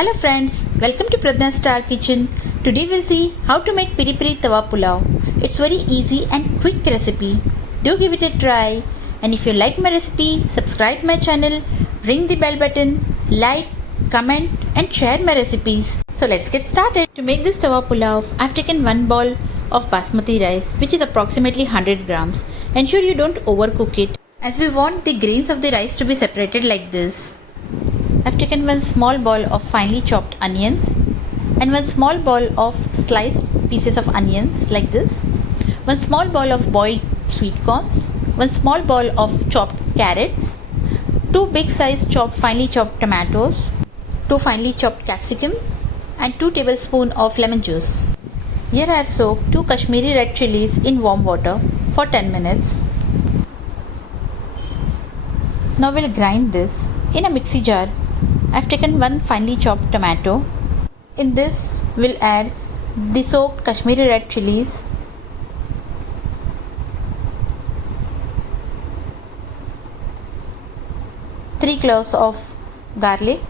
Hello friends, welcome to Pradna's Star Kitchen. Today we'll see how to make piri piri tawa pulao. It's very easy and quick recipe. Do give it a try. And if you like my recipe, subscribe my channel, ring the bell button, like, comment and share my recipes. So let's get started. To make this tawa pulao, I've taken 1 bowl of basmati rice, which is approximately 100 grams. Ensure you don't overcook it, as we want the grains of the rice to be separated like this. I've taken 1 small bowl of finely chopped onions and 1 small bowl of sliced pieces of onions like this, 1 small bowl of boiled sweet corns, 1 small bowl of chopped carrots, 2 big size finely chopped tomatoes, 2 finely chopped capsicum and 2 tablespoons of lemon juice. Here I have soaked 2 Kashmiri red chilies in warm water for 10 minutes. Now we'll grind this. In a mixie jar, I've taken 1 finely chopped tomato. In this, we'll add the soaked Kashmiri red chilies, three cloves of garlic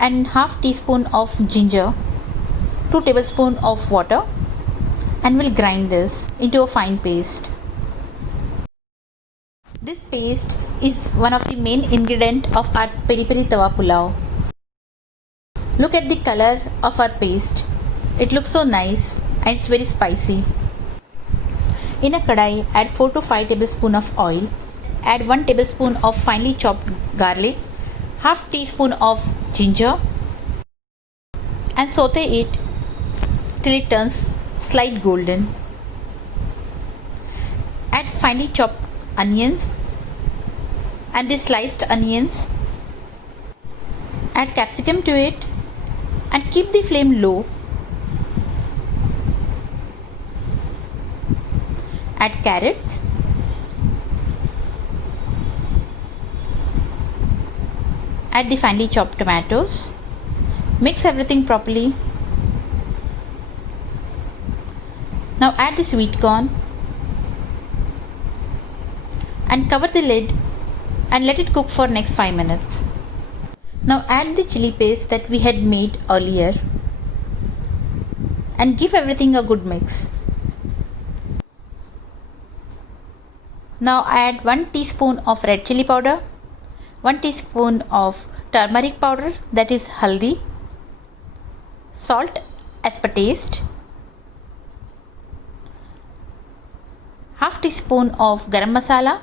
and half teaspoon of ginger, 2 tablespoons of water, and we'll grind this into a fine paste. This paste is one of the main ingredient of our piri piri tawa pulao. Look at the color of our paste. It looks so nice and it's very spicy. In a kadai, add 4 to 5 tablespoons of oil. Add 1 tablespoon of finely chopped garlic, half teaspoon of ginger, and saute it till it turns slight golden. Add finely chopped onions and the sliced onions. Add capsicum to it and keep the flame low. Add carrots. Add the finely chopped tomatoes. Mix everything properly. Now add the sweet corn and cover the lid and let it cook for next 5 minutes. Now add the chili paste that we had made earlier and give everything a good mix. Now add 1 teaspoon of red chili powder, 1 teaspoon of turmeric powder, that is haldi, salt as per taste, half teaspoon of garam masala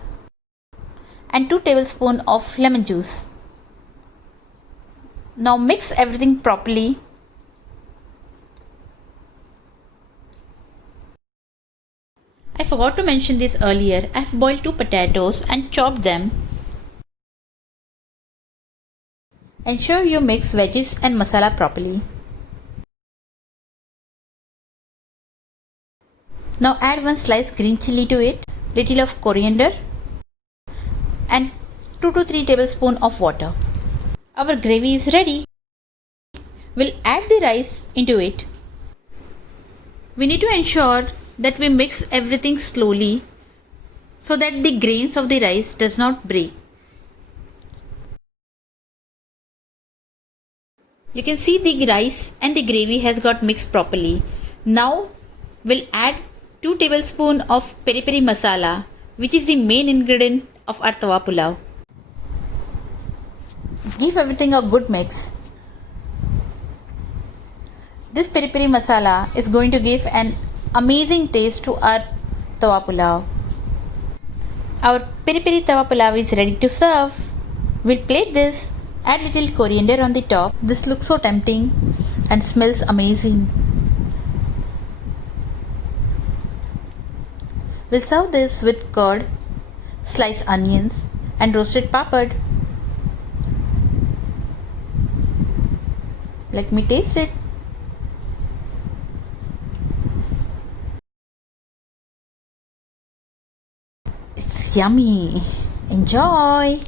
and 2 tablespoons of lemon juice. Now mix everything properly. I forgot to mention this earlier. I have boiled 2 potatoes and chopped them. Ensure you mix veggies and masala properly. Now add 1 sliced green chili to it, little of coriander and 2 to 3 tablespoons of water. Our gravy is ready. We'll add the rice into it. We need to ensure that we mix everything slowly so that the grains of the rice does not break. You can see the rice and the gravy has got mixed properly. Now we'll add 2 tablespoons of peri peri masala, which is the main ingredient of our tawa pulao. Give everything a good mix. This peri peri masala is going to give an amazing taste to our tawa pulao. Our peri peri tawa pulao is ready to serve. We'll plate this. Add little coriander on the top. This looks so tempting and smells amazing. We'll serve this with curd, sliced onions and roasted papad. Let me taste it. It's yummy. Enjoy.